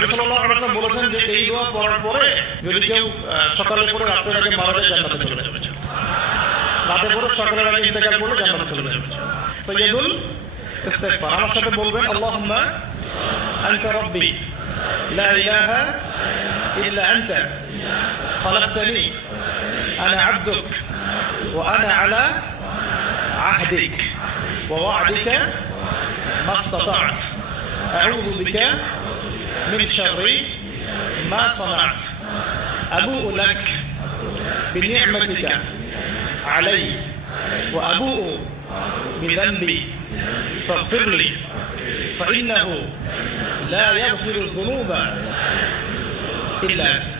নবী সাল্লাল্লাহু আলাইহি ওয়াসাল্লাম বলেছেন যে এই দোয়া পড়ার পরে যদি কেউ সকালে পড়ে রাতের আগে মারা যায় জান্নাতে চলে যাবে, রাতে পড়ে সকালের আগে ইন্তেকাল করলে জান্নাতে চলে যাবে। সাইয়্যিদুল ইস্তিগফার, আমার সাথে বলবেন আল্লাহুম্মা আনতা রাব্বি লা ইলাহা ইল্লা আনতা খালাকতানি আনা আবদুক ওয়া আনা আলা আহদিক ওয়া ওয়া'দিকা মাস্তাতা'ত আউযু বিকা من شر ما صنعت أبوء لك بنعمتك علي وأبوء بذنبي فاغفر لي فإنه لا يغفر الذنوب إلا أنت.